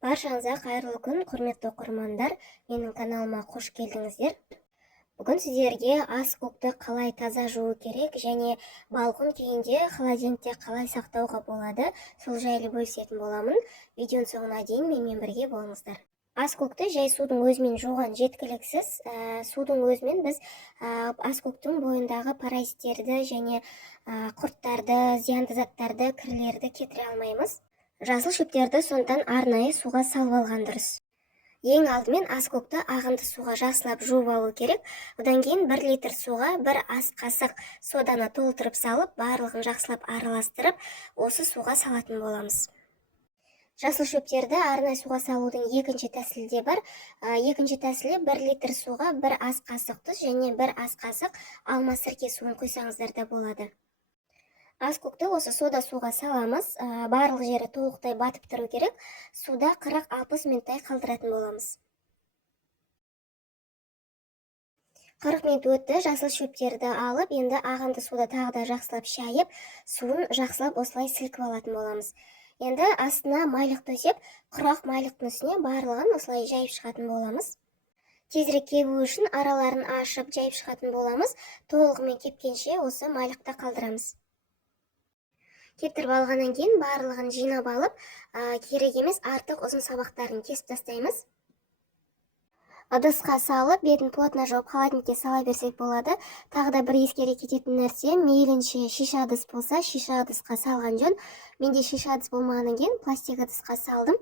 Баршаңызға қайырлы күн, құрметті оқырмандар. Менің каналыма қош келдіңіздер. Бүгін сіздерге ас-көкті қалай таза жуу керек және балғын күйінде холодильникте қалай сақтауға болады, сол жайлы бөлісетін боламын. Видеоның соңына дейін менімен бірге болыңыздар. Ас-көкті жай судың өзімен жуған жеткіліксіз. Судың өзімен біз ас-көктің бойындағы паразиттерді және құрттарды, зиянды заттарды, кірлерді кетіре алмаймыз. Жасыл шөптерді сондықтан арнайы суға салып алған дұрыс. Ең алдымен ас-көкті ағынды суға жақсылап жуып алу керек. Одан кейін 1 литр суға 1 ас қасық соданы толтырып салып, барлығын жақсылап араластырып, осы суға салатын боламыз. Жасыл шөптерді арнайы суға салудың екінші тәсілі де бар. Екінші тәсілі 1 литр суға 1 ас қасық тұз және 1 ас қасық алма сірке суын құйсаңыздар да болады. Ас-көкті осы сода суға саламыз. Барлық жері толықтай батып тұру керек. Суда 40-60 минуттай қалдыратын боламыз. 40 минут өтті, жасыл шөптерді алып, енді ағынды суда тағы да жақсылап шайып, суын жақсылап осылай сілкіп алатын боламыз. Енді астына майлық төсеп, құрақ майлықтың үстіне барлығын осылай жайып шығатын боламыз. Тезірек кебу үшін араларын ашып жайып шығатын боламыз. Толығымен кепкенше осы майлықта қалдырамыз. Кептіріп алғаннан кейін барлығын жинап алып, керек емес артық ұзын сабақтарын кесіп тастаймыз. Ыдысқа салып, бетін плотно жауып холодильникке сала берсек болады. Тағы да бір ескере кететін нәрсе, мейлінше шиша ыдыс болса, шиша ыдысқа салған жөн. Менде шиша ыдыс болмағаннан кейін пластик ыдысқа салдым.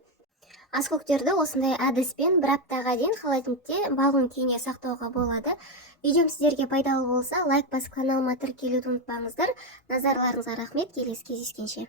Ас-көктерді осындай әдіспен 1 аптаға дейін холодильникте балғын күйінде сақтауға болады. Видеом сіздерге пайдалы болса, лайк басып каналыма тіркелуді ұмытпаңыздар. Назарларыңызға рахмет, келесі кездескенше.